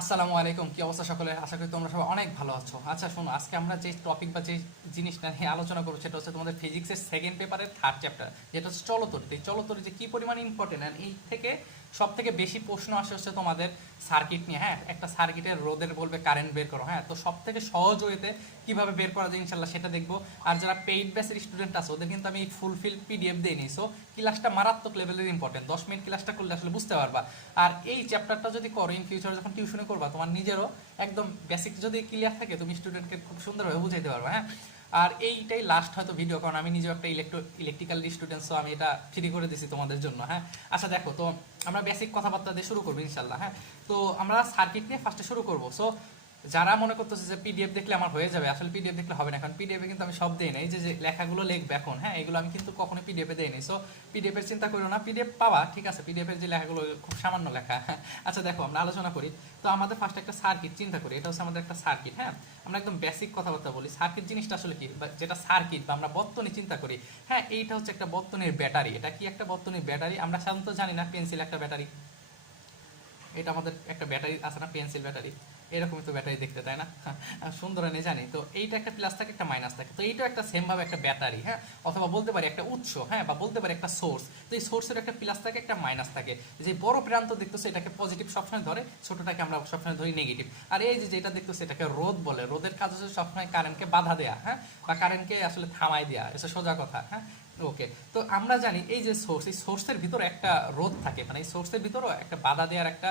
আসসালামু আলাইকুম, কি অবস্থা সকলের? আশা করি তোমরা সবাই অনেক ভালো আছো। আচ্ছা শোনো, আজকে আমরা যে টপিক বা যে জিনিসটা নিয়ে আলোচনা করবো সেটা হচ্ছে তোমাদের ফিজিক্সের সেকেন্ড পেপারের থার্ড চ্যাপ্টার, যেটা হচ্ছে চলতরিত। এই চলতরি যে কি পরিমাণ ইম্পর্টেন্ট, অ্যান্ড এই থেকে সব থেকে বেশি প্রশ্ন আসে হচ্ছে তোমাদের সার্কিট নিয়ে। হ্যাঁ, একটা সার্কিটের রোধের বলবে কারেন্ট বের করো, হ্যাঁ, তো সব থেকে সহজ ওয়েতে কিভাবে বের করা যায় ইনশাল্লাহ সেটা দেখবো। আর যারা পেইড বেসের স্টুডেন্ট আছে ওদের কিন্তু আমি ফুলফিল পিডিএফ দিয়ে নিই। সো ক্লাসটা মারাত্মক লেভেলের ইম্পর্টেন্ট, 10 মিনিট ক্লাসটা করলে আসলে বুঝতে পারবা। আর এই চ্যাপ্টারটা যদি করো ইন ফিউচার যখন টিউশনে করবা, তোমার নিজেরও একদম বেসিক যদি ক্লিয়ার থাকে তুমি স্টুডেন্টকে খুব সুন্দরভাবে বুঝাইতে পারবা। হ্যাঁ, আর এইটাই লাস্ট হয়তো ভিডিও, কারণ আমি নিজেও একটা ইলেকট্রিক্যাল স্টুডেন্ট, সো আমি এটা ফ্রি করে দিছি তোমাদের জন্য। হ্যাঁ, আচ্ছা দেখো, তো আমরা বেসিক কথাবার্তা দিয়ে শুরু করবো ইনশাল্লাহ। হ্যাঁ, তো আমরা সার্কিট নিয়ে ফার্স্টে শুরু করবো। সো যারা মনে করতেছে যে পিডিএফ দেখলে আমার হয়ে যাবে, আসলে পিডিএফ দেখলে হবে না, কারণ পিডিএফ এ কিন্তু আমি সব দেই না। এই যে যে লেখাগুলো লিখবে এখন, হ্যাঁ, এগুলো আমি কিন্তু কখনোই পিডিএফ এ দেই নাই। সো পিডিএফ এর চিন্তা করো না, পিডিএফ পাবা, ঠিক আছে। পিডিএফ এর যে লেখাগুলো খুব সামান্য লেখা। আচ্ছা দেখো, আমরা আলোচনা করি। তো আমাদের ফার্স্ট একটা সার্কিট চিন্তা করি, এটা হচ্ছে আমাদের একটা সার্কিট। হ্যাঁ, আমরা একদম বেসিক কথাবার্তা বলি। সার্কিট জিনিসটা আসলে কি, বা যেটা সার্কিট বা আমরা বর্তনী চিন্তা করি, হ্যাঁ, এইটা হচ্ছে একটা বর্তনীর ব্যাটারি। এটা কি একটা বর্তনীর ব্যাটারি? আমরা সাধারণত জানি না পেন্সিল একটা ব্যাটারি, এটা আমাদের একটা ব্যাটারি আছে না, পেন্সিল ব্যাটারি, এরকমই তো ব্যাটারি দেখতে, তাই না? সুন্দর আমি জানি। তো এইটা একটা প্লাস থাকে, একটা মাইনাস থাকে, তো এইটাও একটা সেম ভাবে একটা ব্যাটারি। হ্যাঁ, অথবা বলতে পারি একটা উৎস, হ্যাঁ, বা বলতে পারি একটা সোর্স। তো এই সোর্সের একটা প্লাস থাকে, একটা মাইনাস থাকে। যে বড় প্রান্ত দেখতেছে এটাকে পজিটিভ সবসময় ধরে, ছোটটাকে আমরা সবসময় ধরি নেগেটিভ। আর এই যে যেটা দেখতেছে এটাকে রোধ বলে। রোধের কাজ হচ্ছে সবসময় কারেন্টকে বাধা দেয়া, হ্যাঁ, বা কারেন্টকে আসলে থামাই দেয়া, এটা সোজা কথা। হ্যাঁ, ওকে, তো আমরা জানি এই যে সোর্স, এই সোর্সের ভিতরে একটা রোধ থাকে, মানে এই সোর্সের ভিতরেও একটা বাধা দেওয়ার একটা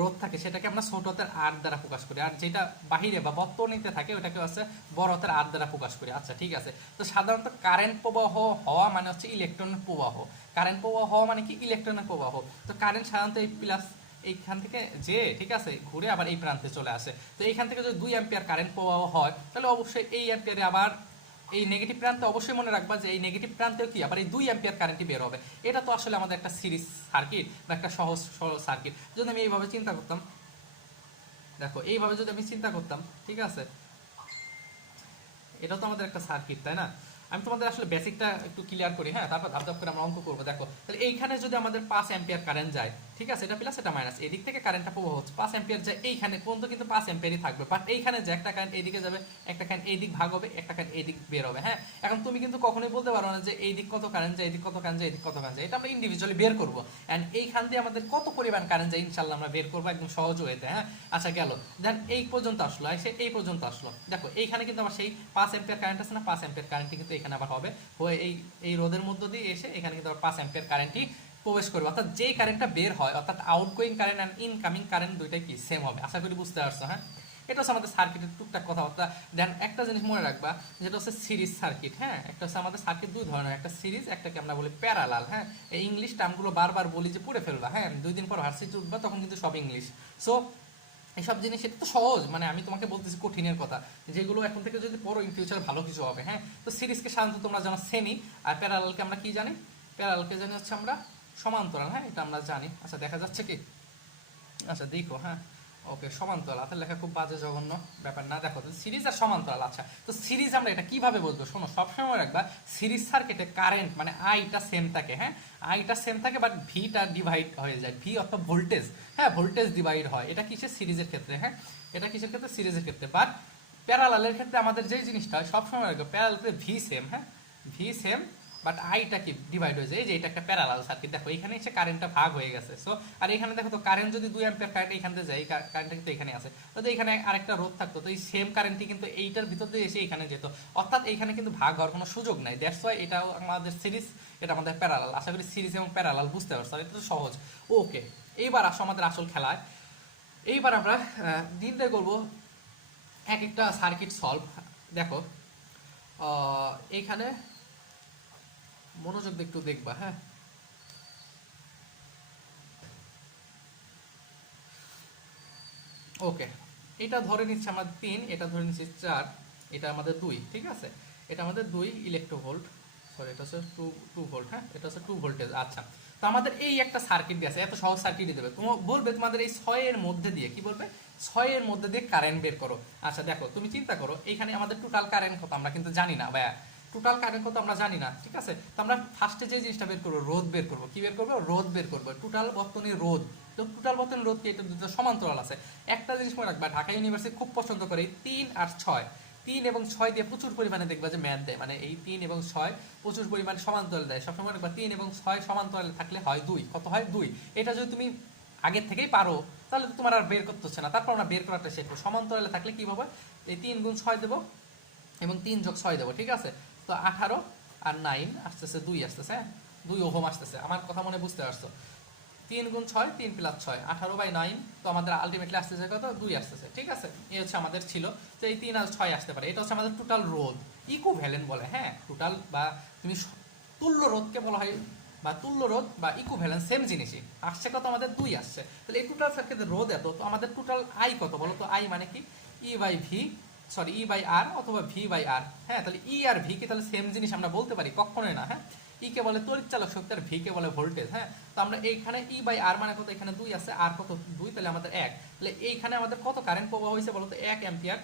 রোধ থাকে, সেটাকে আমরা ছোট হাতের আর দ্বারা প্রকাশ করি। আর যেটা বাহিরে বা বর্তনীতে থাকে ওটাকে হচ্ছে বড় হাতের আর দ্বারা প্রকাশ করি। আচ্ছা ঠিক আছে, তো সাধারণত কারেন্ট প্রবাহ হওয়া মানে হচ্ছে ইলেকট্রনের প্রবাহ। কারেন্ট প্রবাহ হওয়া মানে কি? ইলেকট্রনের প্রবাহ। তো কারেন্ট সাধারণত এই প্লাস এইখান থেকে যে, ঠিক আছে, ঘুরে আবার এই প্রান্তে চলে আসে। তো এইখান থেকে যদি 2 অ্যাম্পিয়ার কারেন্ট প্রবাহ হয়, তাহলে অবশ্যই এই অ্যাম্পিয়ারে আবার এই নেগেটিভ প্রান্তে অবশ্যই মনে রাখবা যে এই নেগেটিভ প্রান্তেও কি আবার এই 2 অ্যাম্পিয়ার কারেন্টই বের হবে। এটা তো আসলে আমাদের একটা সিরিজ সার্কিট বা একটা সহজ সরল সার্কিট। যদি আমি এইভাবে চিন্তা করতাম, দেখো এইভাবে যদি আমি চিন্তা করতাম, ঠিক আছে, এটাও তো আমাদের একটা সার্কিট, তাই না? আমি তোমাদের আসলে বেসিকটা একটু ক্লিয়ার করি, হ্যাঁ, তারপর ধাপ ধাপ করে আমরা অঙ্ক করবো। দেখো, তাহলে এইখানে যদি আমাদের 5 অ্যাম্পিয়ার কারেন্ট যায়, ঠিক আছে, এটা প্লাস এটা মাইনাস, এদিক থেকে কারেন্টটা প্রবাহ হচ্ছে 5 অ্যাম্পিয়ার যায় এইখানে পর্যন্ত, কিন্তু 5 অ্যাম্পিয়ারই থাকবে। বাট এইখানে যে একটা কারেন্ট এইদিকে যাবে, একটা কারেন্ট এইদিক ভাগ হবে, একটা কারেন্ট এইদিক বের হবে। হ্যাঁ, এখন তুমি কিন্তু কখনোই বলতে পারো না যে এইদিক কত কারেন্ট যায়, এইদিক কত কারেন্ট যায়, এইদিক কত কারেন্ট যায়, এটা আমরা ইন্ডিভিজুয়ালি বের করবো। অ্যান্ড এইখান দিয়ে আমাদের কত পরিমাণ কারেন্ট যায় ইনশাল্লাহ আমরা বের করবো একদম সহজ ওয়েতে। হ্যাঁ, আচ্ছা গেল, দেন এই পর্যন্ত আসলো, এসে এই পর্যন্ত আসলো। দেখো এইখানে কিন্তু আমার সেই 5 অ্যাম্পিয়ার কারেন্ট আছে না, 5 অ্যাম্পিয়ার কারেন্টই কিন্তু এখানে আবার হবে হয়ে এই এই রোধের মধ্য দিয়ে এসে এখানে কিন্তু আবার 5 অ্যাম্পিয়ার কারেন্টই প্রবেশ করবে। অর্থাৎ যেই কারেন্টটা বের হয়, অর্থাৎ outgoing current and incoming current দুইটাই কি সেম হবে। আশা করি বুঝতে পারছো। হ্যাঁ, এটা হচ্ছে আমাদের সার্কিটের টুকটাক কথাবার্তা। দেন একটা জিনিস মনে রাখবা, যেটা হচ্ছে সিরিজ সার্কিট। হ্যাঁ, একটা হচ্ছে আমাদের সার্কিট দুই ধরনের, একটা সিরিজ, একটাকে আমরা বলি প্যারালাল। হ্যাঁ, এই ইংলিশ টার্মগুলো বারবার বলি যে পড়ে ফেলবা। হ্যাঁ, 2 দিন পর ভার্সিটি উঠবা, তখন কিন্তু সব ইংলিশ। সো এইসব জিনিস এটা তো সহজ, মানে আমি তোমাকে বলতেছি কঠিনের কথা, যেগুলো এখন থেকে যদি পড়ো ইন ফিউচার ভালো কিছু হবে। হ্যাঁ, তো সিরিজকে সাধারণত তোমরা জানো সেমি, আর প্যারালালকে আমরা কি জানি? প্যারালালকে জানি হচ্ছে আমরা সমান্তরাল। হ্যাঁ, এটা আমরা জানি। আচ্ছা দেখা যাচ্ছে কি? আচ্ছা দেখো, হ্যাঁ, ওকে, সমান্তরাল হাতের লেখা খুব বাজে জঘন্য ব্যাপার না। দেখো সিরিজ আর সমান্তরাল। আচ্ছা, তো সিরিজ আমরা এটা কিভাবে বলবো? শোনো, সবসময় রাখবা সিরিজ সার্কিটে কারেন্ট মানে আইটা সেম থাকে। হ্যাঁ, আইটা সেম থাকে, বাট ভিটা ডিভাইড হয়ে যায়। ভি অর্থাৎ ভোল্টেজ, হ্যাঁ, ভোল্টেজ ডিভাইড হয়। এটা কিসের? সিরিজের ক্ষেত্রে। হ্যাঁ, এটা কিসের ক্ষেত্রে? সিরিজের ক্ষেত্রে। বাট প্যারালালের ক্ষেত্রে আমাদের যেই জিনিসটা হয় সবসময় রাখবে, প্যারালালে ভি সেম। হ্যাঁ, ভি সেম, বাট আইটা কি ডিভাইড হয়ে যায়। এই যে এটা একটা প্যারালাল সার্কিট, দেখো এখানে এসে কারেন্টটা ভাগ হয়ে গেছে। সো আর এখানে দেখো তো কারেন্ট যদি 2 অ্যাম্পিয়ার কারেন্ট এখান থেকে যায়, এই কারেন্টটা কিন্তু এখানে আছে, তো এখানে আরেকটা রোধ থাকতো, তো এই সেম কারেন্টই কিন্তু এইটার ভিতর দিয়ে এসে এখানে যেত। অর্থাৎ এইখানে কিন্তু ভাগ হওয়ার কোনো সুযোগ নাই। দ্যাটস ওয়াই এটাও আমাদের সিরিজ, এটা আমাদের প্যারালাল। আশা করি সিরিজ এবং প্যারালাল বুঝতে পারছো, এটা তো সহজ। ওকে, এইবার আসো আমাদের আসল খেলায়। এইবার আমরা দিনটা করবো এক একটা সার্কিট সলভ। দেখো এইখানে মনোযোগ দিয়ে একটু দেখবা। হ্যাঁ, ওকে, এটা ধরে নিচ্ছে আমরা 3, এটা ধরে নিচ্ছি 4, এটা আমাদের 2, ঠিক আছে, এটা আমাদের 2 ইলেকট্রোভোল্ট, সরি এটা হচ্ছে টু ভোল্ট। হ্যাঁ, এটা হচ্ছে 2 ভোল্টেজ। আচ্ছা, তো আমাদের এই একটা সার্কিট গেছে, এত সহজ সার্কিটই দেবে, তোমার বলবে তোমাদের এই 6 এর মধ্যে দিয়ে, কি বলবে? 6 এর মধ্যে দিয়ে কারেন্ট বের করো। আচ্ছা দেখো, তুমি চিন্তা করো এইখানে আমাদের টোটাল কারেন্ট কত আমরা কিন্তু জানি না ভাইয়া, টোটাল কারেন্ট কত আমরা জানি না, ঠিক আছে। তো আমরা ফার্স্টে যে জিনিসটা বের করবো, রোধ বের করবো। কি বের করবো? রোধ বের করবো, টোটাল বর্তনীর রোধ। তো টোটাল বর্তনী রোধ কি, এটা দুটো সমান্তরাল আছে। একটা জিনিস মনে রাখবা, ঢাকা ইউনিভার্সিটি খুব পছন্দ করে 3 আর 6, 3 এবং 6 দিয়ে প্রচুর পরিমাণে দেখবা যে ম্যাথ দেয়, মানে এই 3 এবং 6 প্রচুর পরিমাণে সমান্তরাল দেয়। সবসময় দেখবা 3 এবং 6 সমান্তরালে থাকলে হয় 2, কত হয় 2। এটা যদি তুমি আগের থেকেই পারো তাহলে তো তোমার আর বের করতে হচ্ছে না, তারপর আমরা বের করাটা শেখো। সমান্তরালে থাকলে কি হবে, এই 3 গুণ 6 দেবো এবং 3 যোগ 6 দেবো, ঠিক আছে। তো 18 আর 9 আসতেছে 2 আসতেছে, হ্যাঁ 2 ওহম আসতেছে। আমার কথা মনে বুঝতে পারছো? 3 গুণ 6, 3 প্লাস 6, 18/9। তো আমাদের আলটিমেটলি আসতেছে কত, 2 আসতেছে, ঠিক আছে। এই হচ্ছে আমাদের ছিল, তো এই 3 আর 6 আসতে পারে। এটা হচ্ছে আমাদের টোটাল রোধ, ইকুইভ্যালেন্ট বলে, হ্যাঁ টোটাল বা তুমি তুল্য রোধকে বলা হয়, বা তুল্য রোধ বা ইকুইভ্যালেন্ট সেম জিনিসই। আসছে কত, আমাদের 2 আসছে। তাহলে এই টোটাল সার্কিটের রোধ এত, তো আমাদের টোটাল আই কত বলো তো? আই মানে কি, ই/আর অথবা ভি/আর। হ্যাঁ, তাহলে ই আর ভি কি তাহলে সেম জিনিস আমরা বলতে পারি? কখনোই না। হ্যাঁ, ই কে বলে তড়িৎ চালক শক্তি আর ভি কে বলে ভোল্টেজ। হ্যাঁ, তো আমরা এইখানে ই/আর মানে কত, এখানে 2 আছে, আর কত 2, তাহলে আমাদের 1। তাহলে এইখানে আমাদের কত কারেন্ট প্রবাহ হয়েছে বলো তো? 1 অ্যাম্পিয়ার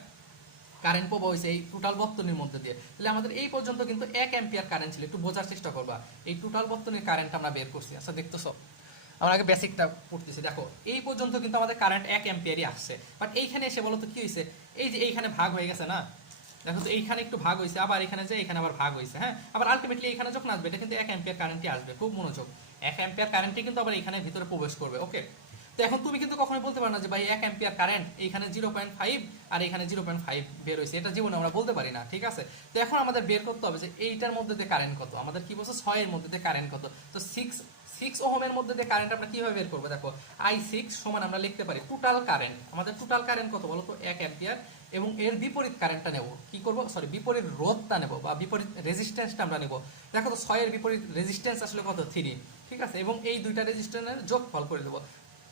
কারেন্ট প্রবাহ হয়েছে এই টোটাল বর্তনীর মধ্যে দিয়ে। তাহলে আমাদের এই পর্যন্ত কিন্তু 1 অ্যাম্পিয়ার কারেন্ট ছিল। একটু বোঝার চেষ্টা করবা, এই টোটাল বর্তনীর কারেন্ট আমরা বের করছি। আচ্ছা দেখতেছো, আমরা আগে বেসিকটা পড়তেছি। দেখো এই পর্যন্ত কিন্তু আমাদের কারেন্ট 1 অ্যাম্পিয়ারই আসছে, বাট এইখানে এসে বলো তো কি হয়েছে? এই যে এইখানে ভাগ হয়ে গেছে না, দেখো তো এইখানে একটু ভাগ হয়েছে, আবার এখানে যে এখানে আবার ভাগ হয়েছে। হ্যাঁ, আবার আলটিমেটলি এখানে যখন আসবে এটা কিন্তু 1 অ্যাম্পিয়ার কারেন্টই আসবে। খুব মনোযোগ, 1 অ্যাম্পিয়ার কারেন্টই কিন্তু আবার এখানে ভিতরে প্রবেশ করবে। ওকে, তো এখন তুমি কিন্তু কখনোই বলতে পারো না যে ভাই 1 অ্যাম্পিয়ার কারেন্ট এইখানে 0.5 আর এখানে 0.5 বের হয়েছে, এটা জীবনে আমরা বলতে পারি না, ঠিক আছে। তো এখন আমাদের বের করতে হবে যে এইটার মধ্যে দিয়ে কারেন্ট কত, আমাদের কি বলছে 6 এর মধ্যে দিয়ে কারেন্ট কত। তো 6 ওহমের মধ্যে দিয়ে কারেন্ট আমরা কিভাবে বের করবো? দেখো I6 সমান আমরা লিখতে পারি টোটাল কারেন্ট, আমাদের টোটাল কারেন্ট কত বলো তো? 1 অ্যাম্পিয়ার, এবং এর বিপরীত কারেন্টটা নেব, কি করব, সরি বিপরীত রোধটা নেব বা বিপরীত রেজিস্ট্যান্সটা আমরা নেব। দেখো তো 6 এর বিপরীত রেজিস্ট্যান্স আসলে কত? 3, ঠিক আছে। এবং এই দুইটা রেজিস্ট্যান্সের যোগফল করে দেবো,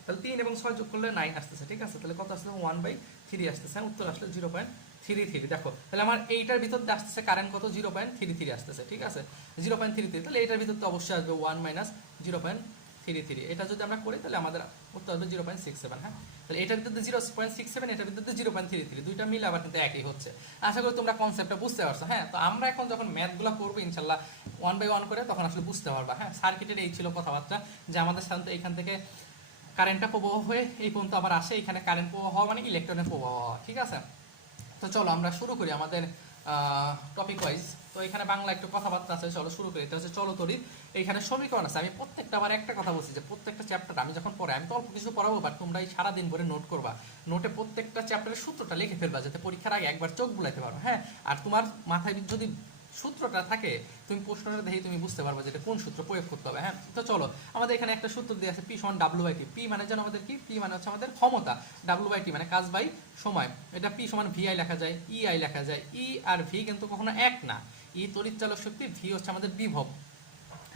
তাহলে 3 এবং 6 যোগ করলে 9 আসতেছে, ঠিক আছে। তাহলে কত আসছে? 1/3 আসতেছে, উত্তর আসলে 0.33। দেখো তাহলে আমার এইটার ভিতর দিয়ে আসতেছে কারেন্ট কত? 0.33 আসতেছে, ঠিক আছে 0.33। তাহলে এইটার ভিতর তো অবশ্যই আসবে 1 মাইনাস 0.33। এটা যদি আমরা করি তাহলে আমাদের উত্তর আসবে 0.67। হ্যাঁ, তাহলে এটার ভিতরে 0.67, এটার ভিতরে 0.33, দুইটা মিলে আবার কিন্তু একই হচ্ছে। আশা করি তোমরা কনসেপ্টটা বুঝতে পারছো। হ্যাঁ, তো আমরা এখন যখন ম্যাথগুলো করবো ইনশাল্লাহ 1 বাই 1 করে, তখন আসলে বুঝতে পারবা। হ্যাঁ, সার্কিটের এই ছিল কথাবার্তা, যে আমাদের সাধারণত এখান থেকে কারেন্টটা প্রবাহ হয়ে এই পর্যন্ত আবার আসে। এখানে কারেন্ট প্রবাহ হওয়া মানে ইলেকট্রনের প্রবাহ হওয়া, ঠিক আছে। তো চলো আমরা শুরু করি আমাদের টপিক ওয়াইজ। তো এখানে বাংলা একটু কথাবার্তা আছে, চলো শুরু করি। এটা হচ্ছে চলতরিৎ, এইখানে সমীকরণ আছে। আমি প্রত্যেকটা আবার একটা কথা বলছি যে প্রত্যেকটা চ্যাপ্টার আমি যখন পড়াই, আমি তো অল্প কিছু পড়াবো, বাট তোমরা এই সারাদিন ভরে নোট করবা, নোটে প্রত্যেকটা চ্যাপ্টারের সূত্রটা লিখে ফেলবা, যাতে পরীক্ষার আগে একবার চোখ বুলাইতে পারো। হ্যাঁ, আর তোমার মাথায় যদি সূত্রটা থাকে, তুমি প্রশ্নটা দেখে তুমি বুঝতে পারবে যে এটা কোন সূত্র প্রয়োগ করতে হবে। হ্যাঁ, তো চলো আমাদের এখানে একটা সূত্র দিয়ে আছে, পি সমান ডাব্লিউ/টি। পি মানে যেন আমাদের কি, পি মানে হচ্ছে আমাদের ক্ষমতা, ডাব্লিউ/টি মানে কাজ বাই সময়। এটা পি সমান ভি আই লেখা যায়, ই আই লেখা যায়। ই আর ভি কিন্তু কখনো এক না, ই তড়িৎ চালক শক্তি, ভি হচ্ছে আমাদের বিভব।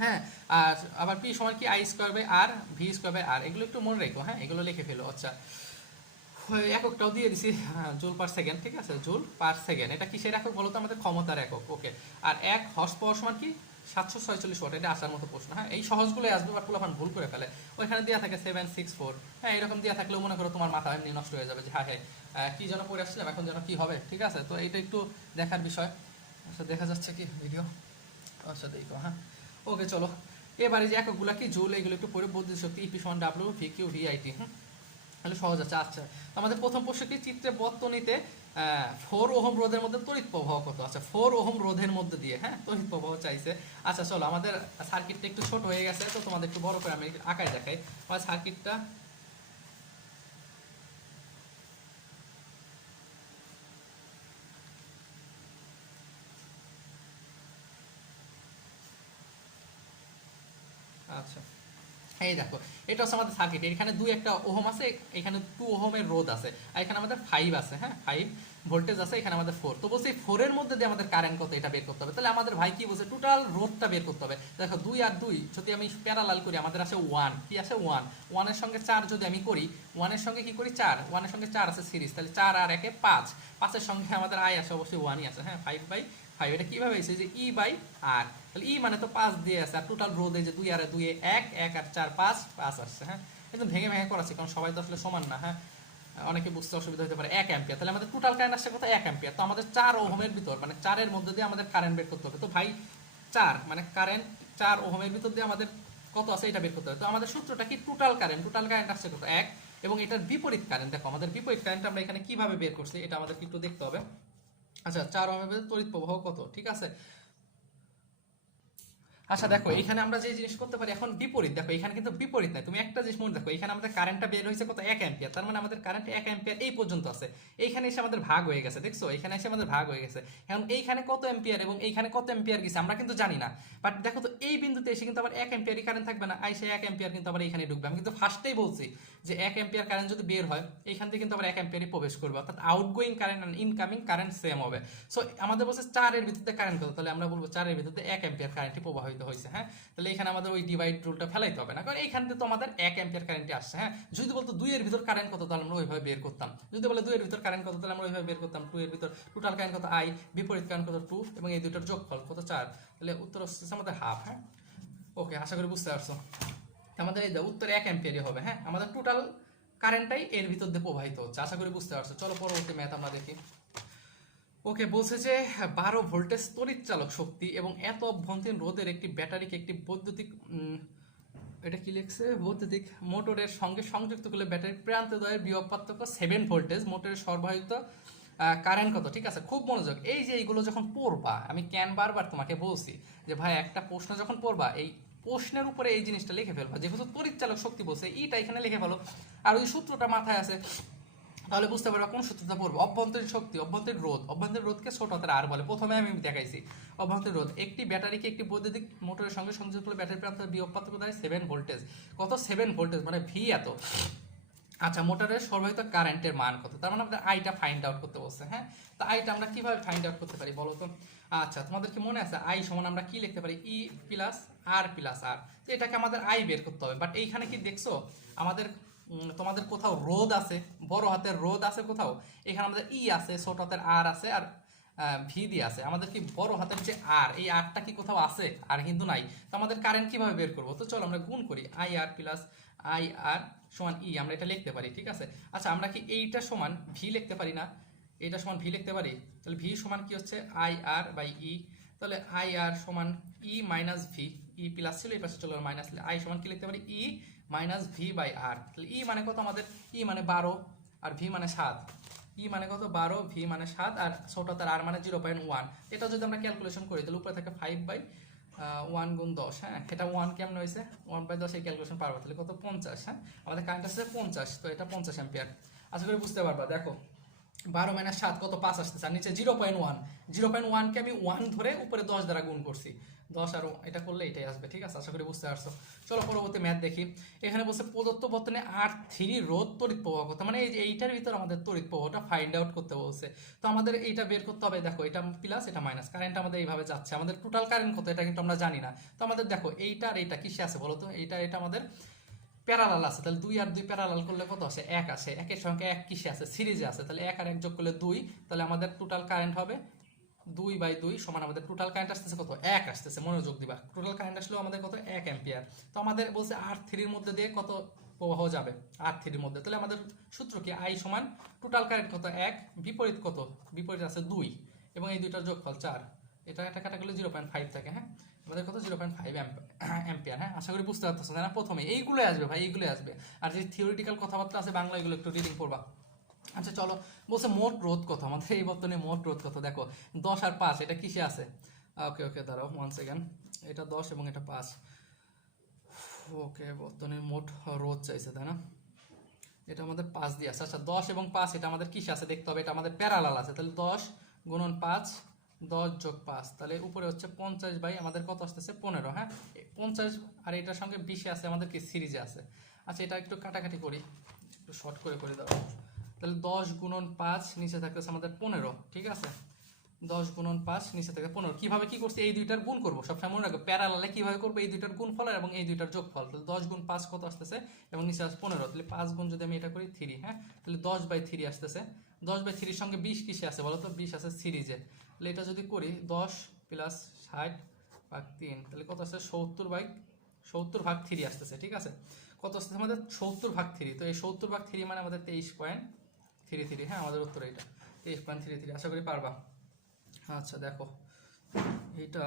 হ্যাঁ, আর আবার পি সমান কি I²/r, V²/r, এগুলো একটু মনে রেখো। হ্যাঁ, এগুলো লিখে ফেলো। আচ্ছা, এককটাও দিয়ে দিছি, জুল পার সেকেন্ড, ঠিক আছে, জুল পার সেকেন্ড। এটা কিসের একক বলতো? আমাদের ক্ষমতার একক। ওকে, আর 1 হর্স পাওয়ার সমান কি 746 ওয়াট। এটা আসার মতো প্রশ্ন। হ্যাঁ, এই সহজগুলোই আসবে, বা পোলাপান ভুল করে ফেলে। ওইখানে দেওয়া থাকে 764। হ্যাঁ, এরকম দেওয়া থাকলেও মনে করো তোমার মাথা এমনি নষ্ট হয়ে যাবে যে হ্যাঁ হ্যাঁ কি যেন পড়ে আসছিলাম, এখন যেন কি হবে, ঠিক আছে। তো এইটা একটু দেখার বিষয়। আচ্ছা, দেখা যাচ্ছে কি ভিডিও? আচ্ছা দেখো। হ্যাঁ, ওকে চলো এবারে যে এককগুলো কি, জুল, এগুলো একটু পড়ে, বৈদ্যুতিক শক্তি ইপি সমান ডাব্লিউ, ভি কিউ, ভিআইটি। তাহলে সহজ আছে। আচ্ছা, আমাদের প্রথম প্রশ্ন কি, চিত্রে বর্তনীতে 4 ওহম রোধের মধ্যে তড়িৎ প্রবাহ কত? আচ্ছা, 4 ওহম রোধের মধ্যে দিয়ে, হ্যাঁ, তড়িৎ প্রবাহ চাইছে। আচ্ছা চলো, আমাদের সার্কিটটা একটু ছোট হয়ে গেছে, তো তোমাদের একটু বড় করে আমি আঁকায় দেখাই আমার সার্কিটটা। আচ্ছা, এই দেখো, এটা হচ্ছে আমাদের সার্কিট। এখানে একটা ওহম আছে, এখানে 2 ওহমের রোধ আছে, আর এখানে আমাদের 5 আছে। হ্যাঁ, 5 ভোল্টেজ আছে, এখানে আমাদের 4। তো বলছি 4 এর মধ্যে দিয়ে আমাদের কারেন্ট কত, এটা বের করতে হবে। তাহলে আমাদের ভাই কি বলছে, টোটাল রোধটা বের করতে হবে। দেখো 2 আর 2 যদি আমি প্যারালাল করি, আমাদের আসে 1। কি আসে? 1। 1 এর সঙ্গে 4 যদি আমি করি, 1 এর সঙ্গে কি করি 4, 1 এর সঙ্গে 4 আছে সিরিজ, তাহলে 4 আর 1 5, 5 এর সঙ্গে আমাদের আই আসে অবশ্যই 1ই আছে। হ্যাঁ, 5/5। এটা কিভাবে হয়েছে যে E/R, তাহলে ই মানে তো 5 দিয়ে আছে, আর টোটাল রোধ এই যে 2 আর 2 1, 1 আর 4 5 আসছে। হ্যাঁ, একদম ভেঙে ভেঙে করাচ্ছি, কারণ সবাই তো আসলে সমান না। হ্যাঁ, অনেকে বুঝতে অসুবিধা হতে পারে। 1 অ্যাম্পিয়ার, তাহলে আমাদের টোটাল কারেন্ট আসছে কত? 1 অ্যাম্পিয়ার। তো আমাদের 4 ওহমের ভিতর, মানে 4 এর মধ্যে দিয়ে আমাদের কারেন্ট বের করতে হবে। তো ভাই 4 মানে কারেন্ট 4 ওহমের ভিতর দিয়ে আমাদের কত আছে এটা বের করতে হবে। তো আমাদের সূত্রটা কি, টোটাল কারেন্ট আসছে কত 1, এবং এটার বিপরীত কারেন্ট দেখো, আমাদের বিপরীত কারেন্ট আমরা এখানে কিভাবে বের করছি এটা আমাদের একটু দেখতে হবে। আচ্ছা 4 ওহমের তড়িৎ প্রবাহ কত, ঠিক আছে। আচ্ছা দেখো এখানে আমরা যে জিনিস করতে পারি এখন বিপরীত, দেখো এখানে কিন্তু বিপরীত নাই, তুমি একটা জিনিস মনে দেখো, এখানে আমাদের কারেন্টটা বের হয়েছে কত 1 অ্যাম্পিয়ার, তার মানে আমাদের কারেন্ট 1 অ্যাম্পিয়ার এই পর্যন্ত আছে, এইখানে এসে আমাদের ভাগ হয়ে গেছে, দেখছো এখানে এসে আমাদের ভাগ হয়ে গেছে। এখন এইখানে কত অ্যাম্পিয়ার এবং এইখানে কত অ্যাম্পিয়ার গেছে আমরা কিন্তু জানি না, বাট দেখো তো এই বিন্দুতে এসে কিন্তু আবার 1 অ্যাম্পিয়ারই কারেন্ট থাকবে না, আইসে 1 অ্যাম্পিয়ার কিন্তু আবার এখানে ঢুকবে। আমি কিন্তু ফার্স্টেই বলছি যে 1 অ্যাম্পিয়ার কারেন্ট যদি বের হয় এইখান থেকে কিন্তু আবার 1 অ্যাম্পিয়ারই প্রবেশ করবে, অর্থাৎ আউটগোয়িং কারেন্ট আর ইনকামিং কারেন্ট সেম হবে। সো আমাদের বলছে 4 এর ভিতরে কারেন্ট কত, তাহলে আমরা বলবো 4 এর ভিতরে 1 অ্যাম্পিয়ার কারেন্টই প্রবাহিত হয়েছে। হ্যাঁ, তাহলে এখানে আমাদের ওই ডিভাইড রুলটা ফেলাইতে হবে না, কারণ এইখান থেকে তো আমাদের 1 অ্যাম্পিয়ার কারেন্টই আসছে। হ্যাঁ, যদি বলতো 2 এর ভিতর কারেন্ট কত, তাহলে আমরা ওইভাবে বের করতাম। যদি বলে 2 এর ভিতর কারেন্ট কত, তাহলে আমরা ওইভাবে বের করতাম। 2 এর ভিতর টোটাল কারেন্ট কত I, বিপরীত কারেন্ট কত 2, এবং এই দুটোর যোগফল কত 4, তাহলে উত্তর হচ্ছে আমাদের হাফ। হ্যাঁ, ওকে, আশা করি বুঝতে পারছো। আমাদের এই উত্তর 1 অ্যাম্পিয়ারই হবে। হ্যাঁ, আমাদের টোটাল কারেন্টটাই এর ভিতর দিয়ে প্রবাহিত হচ্ছে, আশা করি বুঝতে পারছো। চলো পরবর্তী ম্যাথ আমরা দেখি। ওকে, বলছে যে 12 ভোল্টেজ তড়িৎ চালক শক্তি এবং এত অভ্যন্তরীণ রোধের একটি ব্যাটারিকে একটি বৈদ্যুতিক এটা কি লিখছে, বৈদ্যুতিক মোটরের সঙ্গে সংযুক্ত করলে ব্যাটারির প্রান্তদ্বয়ের বিভব পার্থক্য 7 ভোল্টেজ, মোটরের সরবরাহিত কারেন্ট কত। ঠিক আছে, খুব মনোযোগ, এই যে এইগুলো যখন পড়বা, আমি কেন বারবার তোমাকে বলছি যে ভাই একটা প্রশ্ন যখন পড়বা এই প্রশ্নের উপরে এই জিনিসটা লিখে ফেলবা, যেহেতু তড়িৎ চালক শক্তি বলছে এইটা এখানে লিখে ফেলো, আর ওই সূত্রটা মাথায় আছে, তাহলে বুঝতে পারবা কোন সূত্রটা পড়বো। অভ্যন্তরীণ শক্তি, অভ্যন্তরীণ রোধ, অভ্যন্তরীণ রোধকে ছোট হাতের আর বলে, প্রথমে আমি দেখাইছি। অভ্যন্তরীণ রোধ একটি ব্যাটারিকে একটি বৈদ্যুতিক মোটরের সঙ্গে সংযুক্ত করলে ব্যাটারি প্রান্ত বিভব পার্থক্য দেয় 7 ভোল্টেজ, কত 7 ভোল্টেজ মানে ভি এত। আচ্ছা, মোটরের সরবরাহিত কারেন্টের মান কত, তার মানে আমাদের আইটা ফাইন্ড আউট করতে বলছে। হ্যাঁ, তো আইটা আমরা কিভাবে ফাইন্ড আউট করতে পারি বলো তো। আচ্ছা, তোমাদের কি মনে আছে আই সমান আমরা কি লিখতে পারি, ই প্লাস আর প্লাস আর, তো এটাকে আমাদের আই বের করতে হবে। বাট এইখানে কি দেখছো আমাদের তোমাদের কোথাও রোধ আছে, বড় হাতের রোধ আছে কোথাও, এখানে আমাদের ই আছে, ছোট হাতের আর আছে, আর ভি দিয়ে আছে। আমাদের কি বড় হাতের যে আর, এই আরটা কি কোথাও আছে, আর কিন্তু নাই। তো আমাদের কারেন্ট কিভাবে বের করবো, তো চলো আমরা গুণ করি, আই আর প্লাস আই আর সমান ই, আমরা এটা লিখতে পারি। ঠিক আছে, আচ্ছা আমরা কি এইটা সমান ভি লিখতে পারি না, এইটা সমান ভি লিখতে পারি, তাহলে ভি সমান কি হচ্ছে আই আর বাই ই, তাহলে আই আর সমান ই মাইনাস ভি, ই প্লাস ছিল এই পাশে চলো মাইনাস, আই সমান কি লিখতে পারি ই মাইনাস ভি বাই আর। তাহলে ই মানে কত আমাদের, ই মানে 12 আর ভি মানে 7, ই মানে কত 12, ভি মানে 7, আর ছোট তার আর মানে 0.1। এটা যদি আমরা ক্যালকুলেশন করি তাহলে উপরে থাকে 5/1 গুণ 10। হ্যাঁ, এটা 1 কেমন হয়েছে, 1/10 এই ক্যালকুলেশন পারবো, তাহলে কত 50। হ্যাঁ, আমাদের কারেন্ট আছে 50, তো এটা 50 অ্যাম্পিয়ার। আশা করি বুঝতে পারবা। দেখো 12 মাইনাস 7 কত 5 আসতেছে, আর নিচে 0.1, 0.1 কে আমি 1 ধরে উপরে 10 দ্বারা গুণ করছি, 10 আর এটা করলে এটাই আসবে। ঠিক আছে, আশা করি বুঝতে পারছো। চলো পরবর্তী ম্যাথ দেখি। এখানে বলছে প্রদত্ত বর্তনে R3 রোধ তড়িৎ প্রবাহ কত, মানে এই যে এইটার ভিতর আমাদের তড়িৎ প্রবাহটা ফাইন্ড আউট করতে বলছে। তো আমাদের এইটা বের করতে হবে, দেখো এটা প্লাস এটা মাইনাস, কারেন্ট আমাদের এইভাবে যাচ্ছে, আমাদের টোটাল কারেন্ট কত এটা কিন্তু আমরা জানি না। তো আমাদের দেখো এইটা আর এইটা কিসে আছে বলো তো, এইটা এটা আমাদের প্যারালাল আছে, তাহলে 2 আর 2 প্যারালাল করলে কত আসে 1 আসে, একের সঙ্গে 1 কিসে আছে সিরিজে আছে, তাহলে 1 আর 1 যোগ করলে 2, তাহলে আমাদের টোটাল কারেন্ট হবে 2/2 সমান আমাদের টোটাল কারেন্ট আসতেছে কত 1 আসতেছে, মনোযোগ দিবা, টোটাল কারেন্ট আসলো আমাদের কত 1 অ্যাম্পিয়ার। তো আমাদের বলছে R3 এর মধ্যে দিয়ে কত প্রবাহ যাবে R3 এর মধ্যে, তাহলে আমাদের সূত্র কি I সমান টোটাল কারেন্ট কত 1, বিপরীত কত, বিপরীত আছে 2, এবং এই দুইটার যোগফল 4, এটা একটা কাটা করলে 0.5 থাকে। হ্যাঁ, আমাদের কত 0.5 অ্যাম্পিয়ার। হ্যাঁ, আশা করি বুঝতে পারতেছো তাই না, প্রথমে এইগুলোই আসবে ভাই, এইগুলোই আসবে, আর যে থিওরিটিক্যাল কথাবার্তা আছে বাংলা এগুলো একটু রিডিং করবা। আচ্ছা চলো, বলছে মোট রোধ কত, আমাদের এই বর্তনে মোট রোধ কত, দেখো 10 আর 5 এটা কিসে আছে, ওকে ওকে দাঁড়াও 1 সেকেন্ড, এটা 10 এবং এটা 5, ওকে বর্তনের মোট রোধ চাইছে তাই না, এটা আমাদের 5 দিয়ে আছে। আচ্ছা 10 এবং 5 এটা আমাদের কিসে আছে দেখতে হবে, এটা আমাদের প্যারালাল আছে, তাহলে 10 গুণন 5, 10 যোগ 5, তাহলে উপরে হচ্ছে 50 বাই আমাদের কত আসতেছে 15। হ্যাঁ, 50 আর এটার সঙ্গে 20 আছে আমাদের কি সিরিজে আছে। আচ্ছা এটা একটু কাটাকাটি করি, একটু শর্ট করে করে দাও, তাহলে 10 গুণন 5 নিচে থাকতেছে আমাদের 15। ঠিক আছে, 10 গুণন 5 নিচে থাকে 15, কিভাবে কি করছি এই দুইটার গুণ করবো, সবসময় মনে রাখবো প্যারালালে কিভাবে করবো, এই দুইটার গুণফল এবং এই দুইটার যোগফল, তাহলে 10 গুণ 5 কত আসতেছে এবং নিচে আসছে 15, তাহলে 5 গুণ যদি আমি এটা করি 3। হ্যাঁ, তাহলে 10/3 আসতেছে, 10/3 সঙ্গে 20 কিসে আছে বলো তো, 20 আছে সিরিজে, তাহলে এটা যদি করি 10 প্লাস 60/3, তাহলে কত আসছে 70/3 আসতেছে। ঠিক আছে, কত আসতেছে আমাদের 70/3, তো এই 70/3 মানে আমাদের 23.33। হ্যাঁ, আমাদের উত্তর এইটা 23.33, আশা করি পারবা। আচ্ছা দেখো এইটা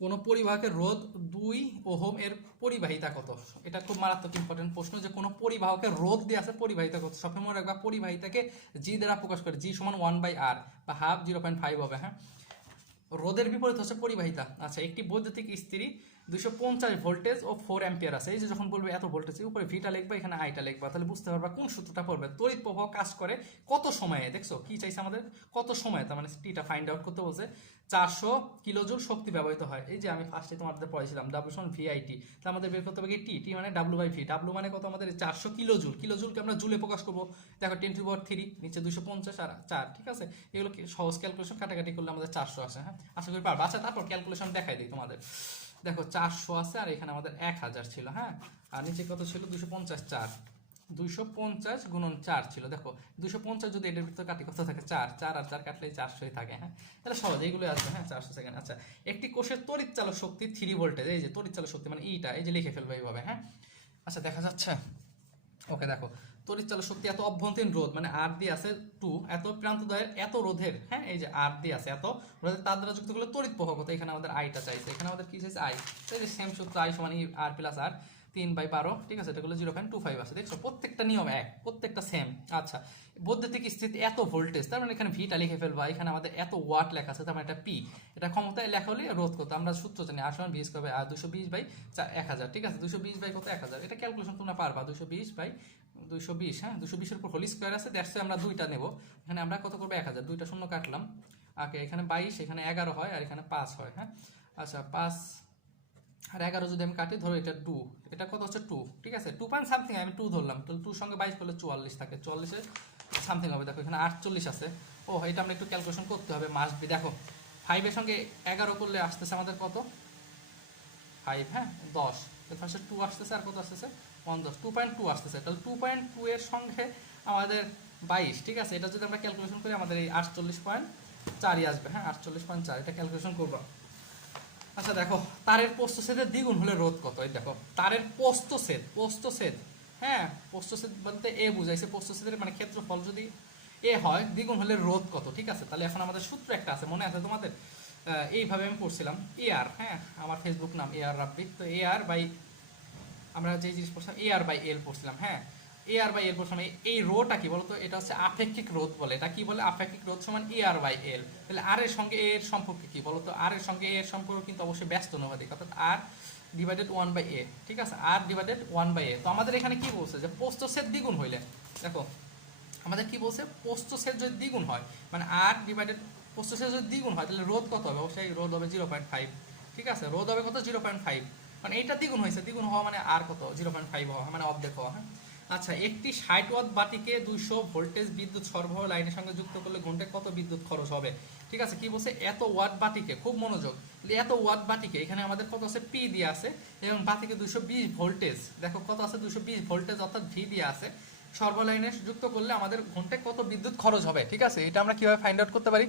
কোন পরিবাহকের রোধ 2 ওহম এর পরিবাহিতা কত? এটা খুব মারাত্মক ইম্পর্টেন্ট প্রশ্ন, যে কোন পরিবাহকের রোধ দিয়ে আছে পরিবাহিতা কত। সবসময় মনে রাখবা পরিবাহিতাকে জি দ্বারা প্রকাশ করে, জি সমান 1/r বা হাফ 0.5 হবে। হ্যাঁ, রোধের বিপরীত হচ্ছে পরিবাহিতা। আচ্ছা, একটি বৈদ্যুতিক ইস্ত্রি 250 ভোল্টেজ ও 4 অ্যাম্পিয়ার আছে। এই যে যখন বলবে এত ভোল্টেজ, উপরে ভিটা লিখবা, এখানে আইটা লিখবা, তাহলে বুঝতে পারবা কোন সূত্রটা পড়বে। তড়িৎ প্রবাহ কাজ করে কত সময়ে, দেখছো কি চাইছে আমাদের, কত সময়ে, তার মানে টিটা ফাইন্ড আউট করতে বলছে। 400 কিলোজুল শক্তি ব্যবহৃত হয়। এই যে আমি ফার্স্টে তোমাদের পড়াইছিলাম ডাব্লিউ সমান ভিআইটি, তাহলে আমাদের বের করতে হবে কি টি, টি মানে ডাব্লিউ বাই ভি। ডাব্লিউ মানে কত আমাদের 400 কিলোজুল, কিলোজুলকে আমরা জুলে প্রকাশ করবো। দেখো 10⁻³ নিচে 250 আর 4, ঠিক আছে। এগুলো সহজ ক্যালকুলেশন, কাটাকাটি করলে আমাদের 400 আসে। হ্যাঁ, আশা করি পারবা। আচ্ছা, তারপর ক্যালকুলেশন দেখাই দিই তোমাদের। দেখো 400 আছে আর এখানে আমাদের 1000 ছিল। হ্যাঁ, আর নিচে কত ছিল 250, 4, 250 গুণন 4 ছিল। দেখো 250 যদি এটার ভিতরে কাটি কত থাকে, 4, 4 আর 4 কাটলে 400 থাকে। হ্যাঁ, তাহলে সহজ এইগুলো আসবে। হ্যাঁ, 400 সেকেন্ড। আচ্ছা, একটি কোষের তড়িৎ চালক শক্তি 3 ভোল্টেজ, এই যে তড়িৎ চালক শক্তি মানে এইটা, এই যে লিখে ফেলবো এইভাবে। হ্যাঁ, আচ্ছা দেখা যাচ্ছে। ওকে, দেখো তড়িৎ চালক শক্তি এত অভ্যন্তরীণ রোধ মানে আর দিয়ে আছে 2, এত প্রান্তদ্বয়ের এত রোধের, হ্যাঁ এই যে আর দিয়ে আছে এত রোধের তার দ্বারা যুক্ত করলে তড়িৎ প্রবাহ কত। এখানে আমাদের আইটা চাইছে, এখানে আমাদের কি চাইছে আই। এই যে সেম সূত্র, আই সমান আর প্লাস আর 3/12, ঠিক আছে। এটা করলে 0.25 আছে। দেখছো প্রত্যেকটা নিয়ম এক, প্রত্যেকটা সেম। আচ্ছা, বৈদ্যুতিক স্থিতি এত ভোল্টেজ, তার মানে এখানে ভিটা লিখে ফেলবা, এখানে আমাদের এত ওয়াট লেখা আছে, তার মানে এটা পি, এটা ক্ষমতায় লেখা হলে রোধ কত। আমরা সূত্র জানি আর সমান 20 করবে আর 220/1000, ঠিক আছে। 220 বাই কত 1000, এটা ক্যালকুলেশন তোমরা পারবা। 220/220, হ্যাঁ 220 এর উপর হোল স্কয়ার আছে, দ্যাটস আমরা দুইটা নেব। এখানে আমরা কত করবো 1000, দুইটা শূন্য কাটলাম। ওকে, এখানে 22, এখানে 11 হয় আর এখানে 5 হয়। হ্যাঁ, আচ্ছা 5 আর 11 যদি আমি কাটি, ধরো এটা 2, এটা কত হচ্ছে 2, ঠিক আছে। 2 পয়েন্ট সামথিং, আমি 2 ধরলাম, তো 2 সঙ্গে 22 করলে 44 থাকে, 44 সামথিং হবে। দেখো এখানে 48 আছে। ও, এটা আমরা একটু ক্যালকুলেশন করতে হবে, মাস্ট বি। দেখো 5 এর সঙ্গে 11 করলে আসতেছে আমাদের কত 5, হ্যাঁ 10, ফার্স্টে 2 আসতেছে আর কত আসতেছে 10, 2.2 আসতেছে। তাহলে 2.2 এর সঙ্গে আমাদের 22, ঠিক আছে। এটা যদি আমরা ক্যালকুলেশন করি আমাদের এই 48.4 আসবে। হ্যাঁ, 48.4, এটা ক্যালকুলেশন করবো। আচ্ছা দেখো, তারের প্রস্থচ্ছেদের দ্বিগুণ হলে রোধ কত। এই দেখো তারের প্রস্থচ্ছেদ, হ্যাঁ প্রস্থচ্ছেদ বলতে এ বুঝাইছে, প্রস্থচ্ছেদের মানে ক্ষেত্রফল যদি এ হয়, দ্বিগুণ হলে রোধ কত, ঠিক আছে। তাহলে এখন আমাদের সূত্র একটা আছে, মনে আছে তোমাদের, এইভাবে আমি পড়ছিলাম এ আর, হ্যাঁ আমার ফেসবুক নাম এ আর রাব্বি, তো এ আর বাই, আমরা যে জিনিস পড়ছিলাম এ আর বাই এল পড়ছিলাম। হ্যাঁ, এ আর বাই এল পড়ছিলাম। এই রোটা কি বলতো, এটা হচ্ছে আপেক্ষিক রোধ বলে। এটা কি বলে, আপেক্ষিক রোধ সমান এ আর বাই এল। তাহলে আর এর সঙ্গে এর সম্পর্ক কি বলতো, আর এর সঙ্গে এর সম্পর্ক কিন্তু অবশ্যই ব্যস্ত অনুপাতিক, অর্থাৎ আর ডিভাইডেড 1/a, ঠিক আছে, আর ডিভাইডেড 1/a। তো আমাদের এখানে কি বলছে যে প্রস্থচ্ছেদ দ্বিগুণ হইলে, দেখো আমাদের কি বলছে, প্রস্থচ্ছেদ যদি দ্বিগুণ হয় মানে আর ডিভাইডেড প্রস্থচ্ছেদ যদি দ্বিগুণ হয়, তাহলে রোধ কত হবে, অবশ্যই রোধ হবে 0.5, ঠিক আছে। রোধ হবে কত 0.5, মানে এইটা দ্বিগুণ হয়েছে, দ্বিগুণ হওয়া মানে আর কত 0.5 হওয়া, মানে অর্ধেক হওয়া। হ্যাঁ, আচ্ছা, একটি 60 ওয়াট বাতিকে 200 ভোল্টেজ বিদ্যুৎ সরবরাহ লাইনের সঙ্গে যুক্ত করলে ঘন্টায় কত বিদ্যুৎ খরচ হবে, ঠিক আছে। কি বলছে, এত ওয়াট বাতিকে, খুব মনোযোগ, এত ওয়াট বাতিকে, এখানে আমাদের কত আছে পি দিয়ে আছে, এবং বাতিকে 220 ভোল্টেজ, দেখো কত আছে 220 ভোল্টেজ অর্থাৎ ভি দিয়ে আছে, সরবরাহ লাইনে যুক্ত করলে আমাদের ঘন্টায় কত বিদ্যুৎ খরচ হবে, ঠিক আছে। এটা আমরা কিভাবে ফাইন্ড আউট করতে পারি।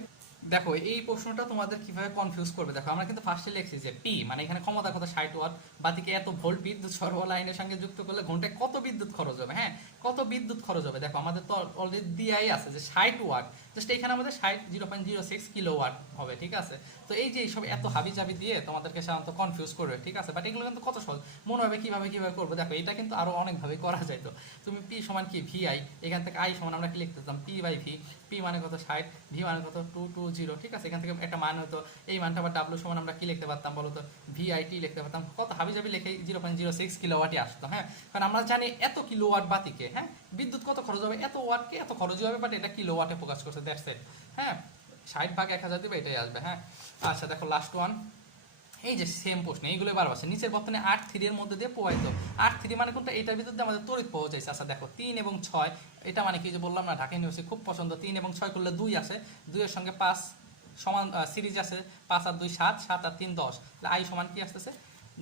দেখো এই প্রশ্নটা তোমাদের কিভাবে কনফিউজ করবে, দেখো আমরা কিন্তু ফার্স্টে লিখছি যে পি মানে এখানে ক্ষমতার কথা 60 ওয়াট, বাতিকে এত ভোল্ট বিদ্যুৎ সরবরাহ লাইনের সঙ্গে যুক্ত করলে ঘন্টায় কত বিদ্যুৎ খরচ হবে। হ্যাঁ, কত বিদ্যুৎ খরচ হবে, দেখো আমাদের তো অলরেডি দিয়াই আছে যে 60 ওয়াট, জাস্ট এখানে আমাদের 0.06 কিলোওয়াট হবে, ঠিক আছে। তো এই যে এইসব এত হাবিজাবি দিয়ে তোমাদেরকে সাধারণত কনফিউজ করবে, ঠিক আছে। বাট এগুলো কিন্তু কত সহজ, মনে হবে কিভাবে করবো। দেখো এটা কিন্তু আরো অনেকভাবে করা যায়। তো তুমি পি সমান কি ভি আই, এখান থেকে আই সমান আমরা কি লিখতেতাম পি বাই ভি, পি মানে কত 60, ভি মানে কত 220, ঠিক আছে। এখান থেকে একটা মান হতো, এই মানটা আবার ডাব্লিউ সমান আমরা কি লিখতে পারতাম বলো তো, ভিআইটি লিখতে পারতাম। কত হাবিজাবি লিখে 0.06 কিলোওয়াটই আসতো। হ্যাঁ, কারণ আমরা জানি এত কিলোওয়াট বাতিকে, হ্যাঁ বিদ্যুৎ কত খরচ হবে, এত ওয়াটকে এত খরচ হবে, বাট এটা কিলোওয়াটে প্রকাশ করছে, দ্যাটস ইট। হ্যাঁ, 60/1000 দিবে, এটাই আসবে। হ্যাঁ, আচ্ছা দেখো লাস্ট ওয়ান, এই যে সেম প্রশ্ন, এইগুলো বারবার আছে। নিচের বর্তনে 8-3 এর মধ্যে দিয়ে প্রবাহিত, 8-3 মানে কোনটা, এটার ভিতর দিয়ে আমাদের তড়িৎ প্রবাহ চাইছে। আচ্ছা দেখো 3 এবং 6, এটা মানে কি যে বললাম না, ঢাকা ইউনিভার্সিটি খুব পছন্দ, 3 এবং 6 করলে 2 আসে, 2 এর সঙ্গে 5 সমান সিরিজ আছে, 5 আর 2 7, 7 আর 3 10, তাহলে আই সমান কি আসতেছে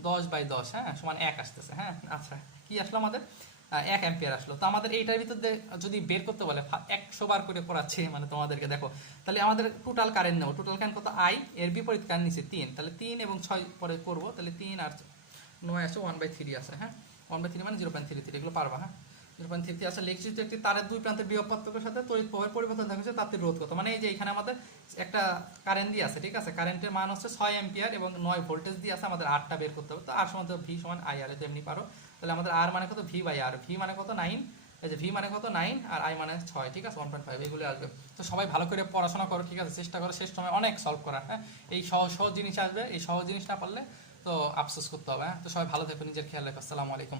10/10, হ্যাঁ সমান 1 আসতেছে। হ্যাঁ, আচ্ছা কি আসলো আমাদের 1 অ্যাম্পিয়ার আসলো। তো আমাদের এইটার ভিতর দিয়ে যদি বের করতে বলে 100 বার করে করাচ্ছে মানে তোমাদেরকে, দেখো তাহলে আমাদের টোটাল কারেন্ট নেব, টোটাল কারেন্ট কত আই, এর বিপরীত কারেন্ট নিচে 3, তাহলে 3 এবং 6 পরে করবো, তাহলে 3 আর 9 আসে 1/3 আছে। হ্যাঁ, 1/3 মানে 0.33, এগুলো পারবা। হ্যাঁ, 0.33 আসলে লিখছি একটি তারের দুই প্রান্তের বিভব পার্থক্যের সাথে তড়িৎ প্রবাহের পরিবর্তন থাকছে তাদের রোধ কত, মানে এই যে এখানে আমাদের একটা কারেন্ট দিয়ে আছে, ঠিক আছে, কারেন্টের মান হচ্ছে 6 অ্যাম্পিয়ার এবং 9 ভোল্টেজ দিয়ে আছে, আমাদের আরটা বের করতে হবে। তো আর সমান ভি সমান আই আর, এমনি পারো। তাহলে আমাদের আর মানে কত, ভি বাই আর, ভি মানে কত 9, এই যে ভি মানে কত 9 আর আই মানে 6, ঠিক আছে 1.5 এগুলো আসবে। তো সবাই ভালো করে পড়াশোনা করো, ঠিক আছে, চেষ্টা করো শেষ সময় অনেক সলভ করার, হ্যাঁ, এই সহজ সহজ জিনিস আসবে, এই সহজ জিনিস না পারলে তো আফসোস করতে হবে, হ্যাঁ। তো সবাই ভালো থেকো, নিজের খেয়াল রাখো, আসসালামু আলাইকুম।